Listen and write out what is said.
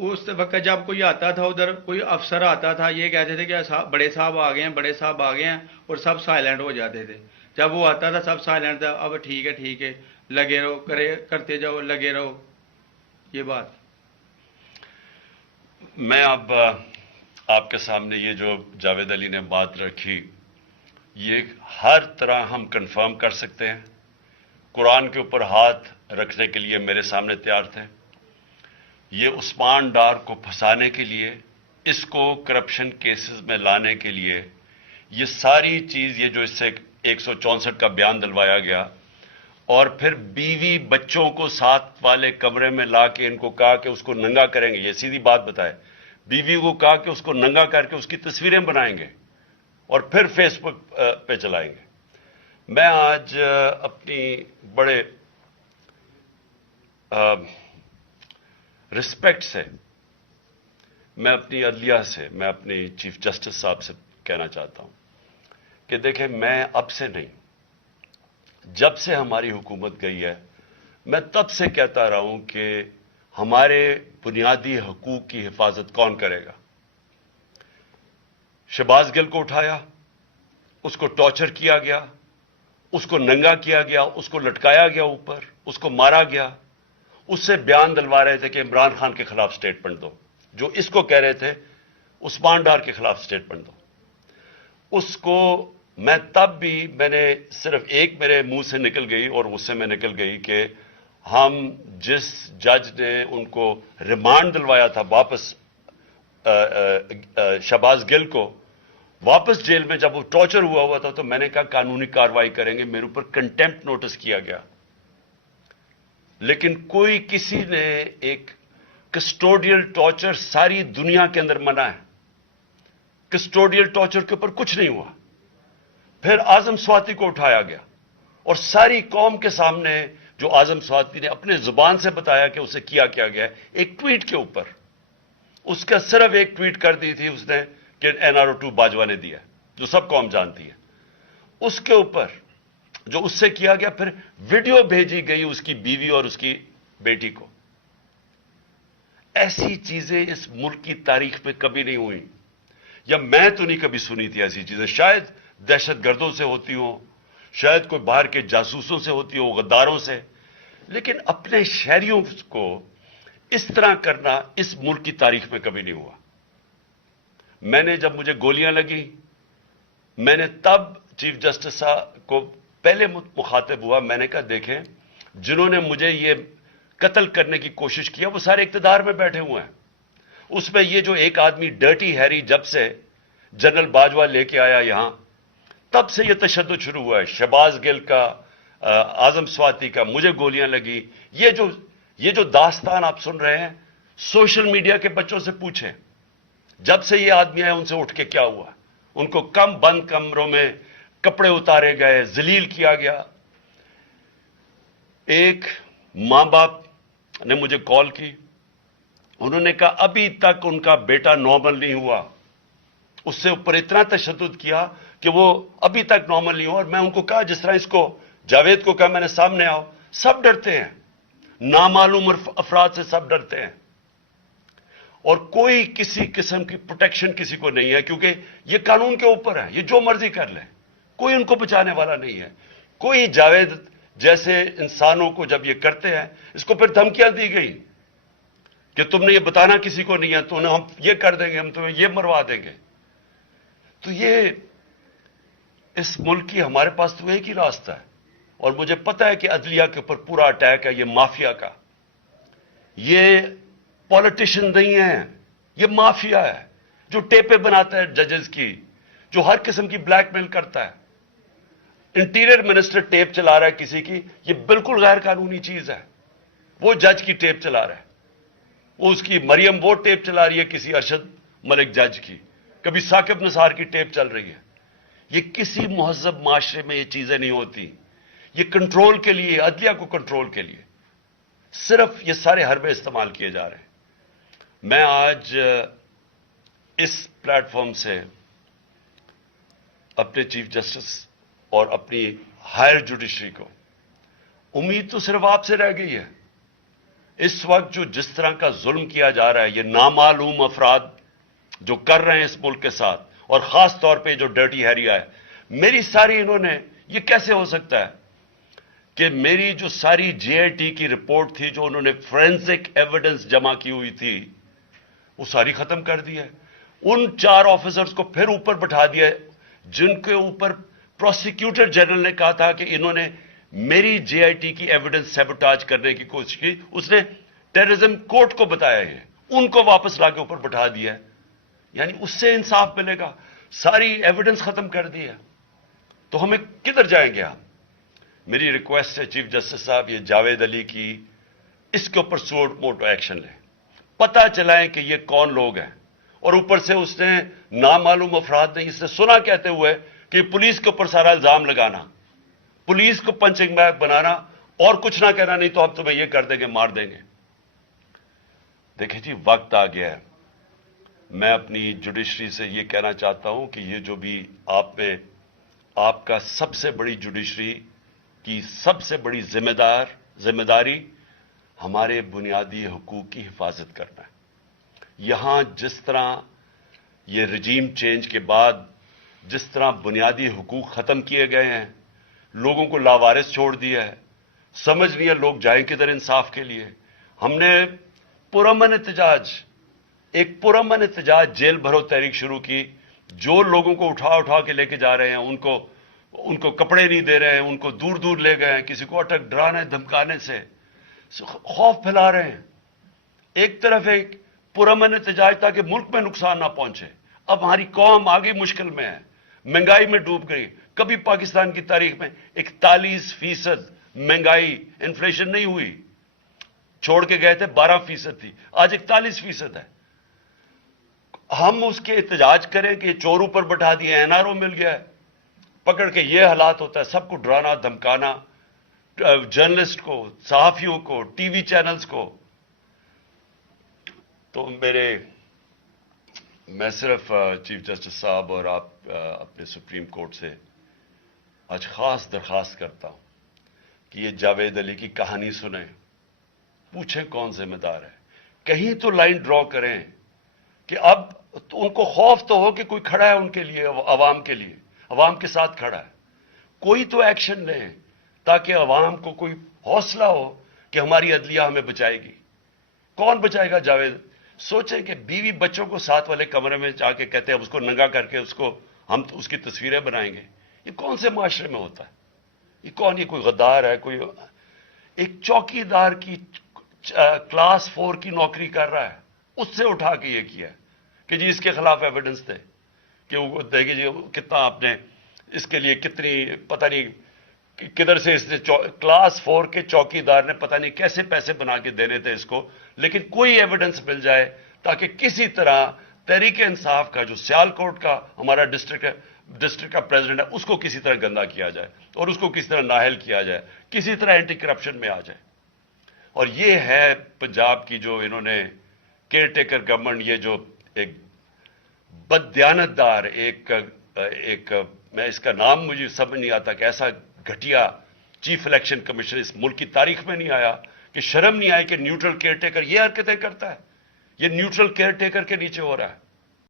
اس وقت جب کوئی آتا تھا ادھر، کوئی افسر آتا تھا، یہ کہتے تھے کہ بڑے صاحب آ گئے ہیں، بڑے صاحب آ گئے ہیں، اور سب سائلنٹ ہو جاتے تھے. جب وہ آتا تھا سب سائلنٹ تھا. اب ٹھیک ہے لگے رہو، کرتے جاؤ، لگے رہو. یہ بات میں اب آپ کے سامنے یہ جو جاوید علی نے بات رکھی، یہ ہر طرح ہم کنفرم کر سکتے ہیں. قرآن کے اوپر ہاتھ رکھنے کے لیے میرے سامنے تیار تھے. یہ عثمان ڈار کو پھنسانے کے لیے، اس کو کرپشن کیسز میں لانے کے لیے، یہ ساری چیز، یہ جو اس سے 164 کا بیان دلوایا گیا، اور پھر بیوی بچوں کو ساتھ والے کمرے میں لا کے ان کو کہا کہ اس کو ننگا کریں گے. یہ سیدھی بات بتائے، بیوی کو کہا کہ اس کو ننگا کر کے اس کی تصویریں بنائیں گے اور پھر فیس بک پہ چلائیں گے. میں آج اپنی بڑے رسپیکٹ سے، میں اپنی عدلیہ سے، میں اپنی چیف جسٹس صاحب سے کہنا چاہتا ہوں کہ دیکھیں، میں اب سے نہیں، جب سے ہماری حکومت گئی ہے، میں تب سے کہتا رہا ہوں کہ ہمارے بنیادی حقوق کی حفاظت کون کرے گا. شہباز گل کو اٹھایا، اس کو ٹارچر کیا گیا، اس کو ننگا کیا گیا، اس کو لٹکایا گیا اوپر، اس کو مارا گیا. اس سے بیان دلوا رہے تھے کہ عمران خان کے خلاف سٹیٹمنٹ دو، جو اس کو کہہ رہے تھے عثمان ڈار کے خلاف سٹیٹمنٹ دو. اس کو میں تب بھی، میں نے صرف ایک میرے منہ سے نکل گئی اور اس سے میں نکل گئی کہ ہم جس جج نے ان کو ریمانڈ دلوایا تھا واپس، شہباز گل کو واپس جیل میں، جب وہ ٹارچر ہوا تھا، تو میں نے کہا قانونی کارروائی کریں گے. میرے اوپر کنٹیمپٹ نوٹس کیا گیا، لیکن کوئی کسی نے ایک کسٹوڈیل ٹارچر ساری دنیا کے اندر منع ہے. کسٹوڈیل ٹارچر کے اوپر کچھ نہیں ہوا. پھر اعظم سواتی کو اٹھایا گیا اور ساری قوم کے سامنے جو اعظم سواتی نے اپنے زبان سے بتایا کہ اسے کیا گیا ہے، ایک ٹویٹ کے اوپر، اس کا صرف ایک ٹویٹ کر دی تھی اس نے کہ NRO2 باجوہ نے دیا، جو سب قوم جانتی ہے. اس کے اوپر جو اس سے کیا گیا، پھر ویڈیو بھیجی گئی اس کی بیوی اور اس کی بیٹی کو. ایسی چیزیں اس ملک کی تاریخ میں کبھی نہیں ہوئی، یا میں تو نہیں کبھی سنی تھی ایسی چیزیں. شاید دہشت گردوں سے ہوتی ہوں، شاید کوئی باہر کے جاسوسوں سے ہوتی ہو، غداروں سے، لیکن اپنے شہریوں کو اس طرح کرنا اس ملک کی تاریخ میں کبھی نہیں ہوا. میں نے، جب مجھے گولیاں لگی، میں نے تب چیف جسٹس صاحب کو پہلے مخاطب ہوا. میں نے کہا دیکھیں، جنہوں نے مجھے یہ قتل کرنے کی کوشش کیا وہ سارے اقتدار میں بیٹھے ہوئے ہیں. اس میں یہ جو ایک آدمی ڈرٹی ہیری جب سے جنرل باجوہ لے کے آیا یہاں، تب سے یہ تشدد شروع ہوا ہے. شہباز گل کا، اعظم سواتی کا، مجھے گولیاں لگی. یہ جو داستان آپ سن رہے ہیں، سوشل میڈیا کے بچوں سے پوچھیں، جب سے یہ آدمی آئے ان سے اٹھ کے کیا ہوا. ان کو بند کمروں میں کپڑے اتارے گئے، ذلیل کیا گیا. ایک ماں باپ نے مجھے کال کی، انہوں نے کہا ابھی تک ان کا بیٹا نارمل نہیں ہوا. اس سے اوپر اتنا تشدد کیا کہ وہ ابھی تک نارمل نہیں ہوا. اور میں ان کو کہا، جس طرح اس کو جاوید کو کہا میں نے سامنے آؤ، سب ڈرتے ہیں، نامعلوم افراد سے سب ڈرتے ہیں، اور کوئی کسی قسم کی پروٹیکشن کسی کو نہیں ہے، کیونکہ یہ قانون کے اوپر ہے، یہ جو مرضی کر لیں، کوئی ان کو بچانے والا نہیں ہے. کوئی جاوید جیسے انسانوں کو جب یہ کرتے ہیں، اس کو پھر دھمکیاں دی گئی کہ تم نے یہ بتانا کسی کو نہیں ہے، تو ہم یہ کر دیں گے، ہم تمہیں یہ مروا دیں گے. تو یہ اس ملک کی، ہمارے پاس تو ایک ہی راستہ ہے، اور مجھے پتا ہے کہ عدلیہ کے اوپر پورا اٹیک ہے، یہ مافیا کا. یہ پولیٹیشین نہیں ہے، یہ مافیا ہے جو ٹیپیں بناتا ہے ججز کی، جو ہر قسم کی بلیک میل کرتا ہے. انٹیریئر منسٹر ٹیپ چلا رہا ہے کسی کی، یہ بالکل غیر قانونی چیز ہے. وہ جج کی ٹیپ چلا رہا ہے، وہ اس کی مریم وہ ٹیپ چلا رہی ہے کسی ارشد ملک جج کی، کبھی ثاقب نثار کی ٹیپ چل رہی ہے. یہ کسی مہذب معاشرے میں یہ چیزیں نہیں ہوتی. یہ کنٹرول کے لیے، عدلیہ کو کنٹرول کے لیے صرف یہ سارے حربے استعمال کیے جا رہے ہیں. میں آج اس پلیٹ فارم سے اپنے چیف جسٹس اور اپنی ہائر جوڈیشری کو، امید تو صرف آپ سے رہ گئی ہے. اس وقت جو جس طرح کا ظلم کیا جا رہا ہے، یہ نامعلوم افراد جو کر رہے ہیں اس ملک کے ساتھ، اور خاص طور پہ جو ڈرٹی ہیری ہے، میری ساری انہوں نے، یہ کیسے ہو سکتا ہے کہ میری جو ساری جے آئی ٹی کی رپورٹ تھی، جو انہوں نے فورینسک ایویڈنس جمع کی ہوئی تھی، وہ ساری ختم کر دی ہے. ان 4 آفیسرز کو پھر اوپر بٹھا دیا ہے جن کے اوپر پروسیکیوٹر جنرل نے کہا تھا کہ انہوں نے میری جے آئی ٹی کی ایویڈنس سیبوٹاج کرنے کی کوشش کی. اس نے ٹیررزم کورٹ کو بتایا ہے، ان کو واپس لا کے اوپر بٹھا دیا ہے. یعنی اس سے انصاف ملے گا؟ ساری ایویڈنس ختم کر دی ہے. تو ہمیں کدھر جائیں گے ہم؟ میری ریکویسٹ ہے چیف جسٹس صاحب، یہ جاوید علی کی، اس کے اوپر سوٹ موٹو ایکشن لیں، پتہ چلائیں کہ یہ کون لوگ ہیں. اور اوپر سے اس نے نامعلوم افراد نے اس سے سنا کہتے ہوئے کہ پولیس کے اوپر سارا الزام لگانا، پولیس کو پنچنگ بیگ بنانا، اور کچھ نہ کہنا، نہیں تو ہم تمہیں یہ کر دیں گے، مار دیں گے. دیکھیں جی، وقت آ گیا ہے. میں اپنی جوڈیشری سے یہ کہنا چاہتا ہوں کہ یہ جو بھی آپ کا سب سے بڑی جوڈیشری کی سب سے بڑی ذمہ داری ہمارے بنیادی حقوق کی حفاظت کرنا ہے. یہاں جس طرح یہ رجیم چینج کے بعد جس طرح بنیادی حقوق ختم کیے گئے ہیں، لوگوں کو لاوارث چھوڑ دیا ہے، سمجھ نہیں ہے لوگ جائیں کدھر انصاف کے لیے. ہم نے ایک پرامن احتجاج جیل بھرو تحریک شروع کی. جو لوگوں کو اٹھا کے لے کے جا رہے ہیں، ان کو کپڑے نہیں دے رہے ہیں، ان کو دور دور لے گئے ہیں، کسی کو اٹک ڈرانے دھمکانے سے خوف پھیلا رہے ہیں. ایک طرف ایک پرامن احتجاج تاکہ ملک میں نقصان نہ پہنچے. اب ہماری قوم آگے مشکل میں ہے، مہنگائی میں ڈوب گئی. کبھی پاکستان کی تاریخ میں 41% مہنگائی انفلیشن نہیں ہوئی. چھوڑ کے گئے تھے 12% تھی، آج 41% ہے. ہم اس کے احتجاج کریں کہ چور اوپر بٹھا دیے، این آر او مل گیا ہے، پکڑ کے یہ حالات ہوتا ہے. سب کو ڈرانا دھمکانا، جرنلسٹ کو، صحافیوں کو، ٹی وی چینلز کو. تو میں صرف چیف جسٹس صاحب اور آپ اپنے سپریم کورٹ سے آج خاص درخواست کرتا ہوں کہ یہ جاوید علی کی کہانی سنیں، پوچھیں کون ذمہ دار ہے. کہیں تو لائن ڈرا کریں کہ اب ان کو خوف تو ہو کہ کوئی کھڑا ہے ان کے لیے، عوام کے لیے، عوام کے ساتھ کھڑا ہے. کوئی تو ایکشن لیں تاکہ عوام کو کوئی حوصلہ ہو کہ ہماری عدلیہ ہمیں بچائے گی. کون بچائے گا جاوید؟ سوچیں کہ بیوی بچوں کو ساتھ والے کمرے میں جا کے کہتے ہیں اس کو ننگا کر کے ہم اس کی تصویریں بنائیں گے. یہ کون سے معاشرے میں ہوتا ہے؟ یہ کوئی غدار ہے؟ کوئی ایک چوکی دار کی کلاس 4 کی نوکری کر رہا ہے، اس سے اٹھا کے یہ کیا کہ جی اس کے خلاف ایویڈنس دے، کہ وہ دیکھیں جی کتنا آپ نے اس کے لیے کتنی، پتہ نہیں کدھر سے اس نے کلاس 4 کے چوکی دار نے پتہ نہیں کیسے پیسے بنا کے دینے تھے اس کو، لیکن کوئی ایویڈنس مل جائے تاکہ کسی طرح تحریک انصاف کا جو سیالکوٹ کا ہمارا ڈسٹرکٹ کا پریزیڈنٹ ہے، اس کو کسی طرح گندا کیا جائے اور اس کو کسی طرح نااہل کیا جائے، کسی طرح اینٹی کرپشن میں آ جائے. اور یہ ہے پنجاب کی جو انہوں نے کیئر ٹیکر گورنمنٹ، یہ جو ایک بددیانت دار ایک میں اس کا نام مجھے سمجھ نہیں آتا کہ ایسا گھٹیا چیف الیکشن کمیشن اس ملک کی تاریخ میں نہیں آیا کہ شرم نہیں آئی کہ نیوٹرل کیئر ٹیکر یہ حرکتیں کرتا ہے. یہ نیوٹرل کیئر ٹیکر کے نیچے ہو رہا ہے.